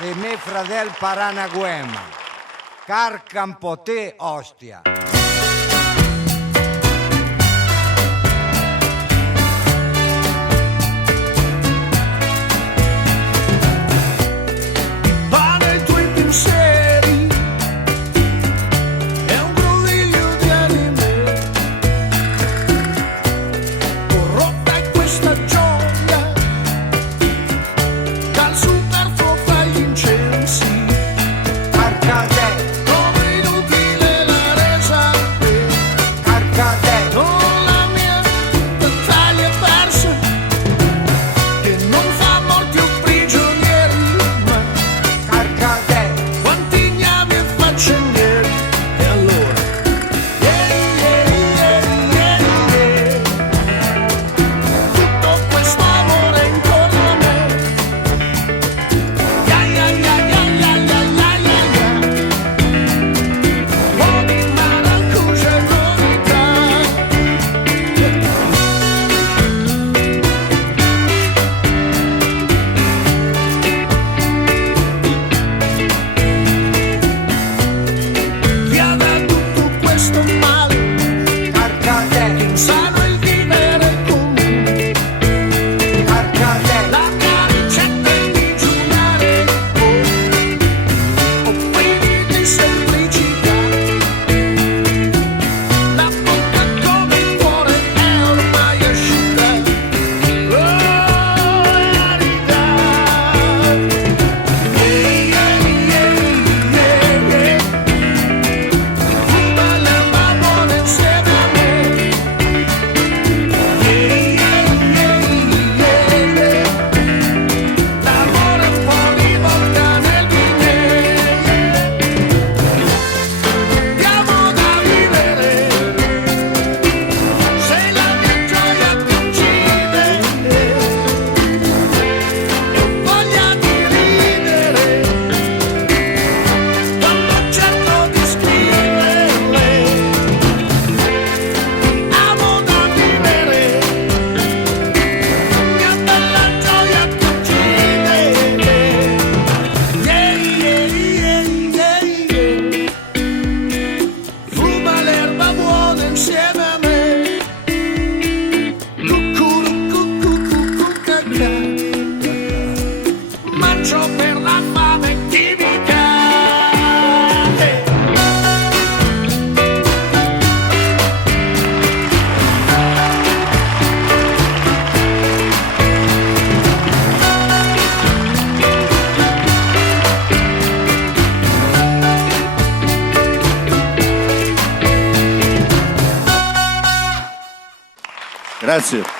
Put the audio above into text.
e me fradel Paranaguema, Carkadè Ostia. Pane i tuoi pensieri è un groviglio di anime, corrotta è questa gioia dal superfluo fra gli incensi. Carkadè, Come inutile la resa, Carkadè, non la mia battaglia persa, che non fa morti o prigionieri, ma Carkadè, quanti ignavi e faccendieri. E allora, tutto questo amore intorno a me, oh di maracuja e novità. Chi ha da tutto questo male, Carkadè, insano il vivere comune, Carkadè, la mia ricetta è digiunare, o privi di semplicità. La bocca come il cuore è ormai asciutta, aridà. Fuma l'erba buona insieme a me. L'amore un po' rivolta nel bicchiere. Diamo da vivere, se la mia gioia ti uccide, e ho voglia di ridere quando cerco di scriverle. Amo da vivere, mia bella gioia ti uccide. Fuma l'erba buona insieme a me. Cucca. Mangio per la fame chimica. Grazie.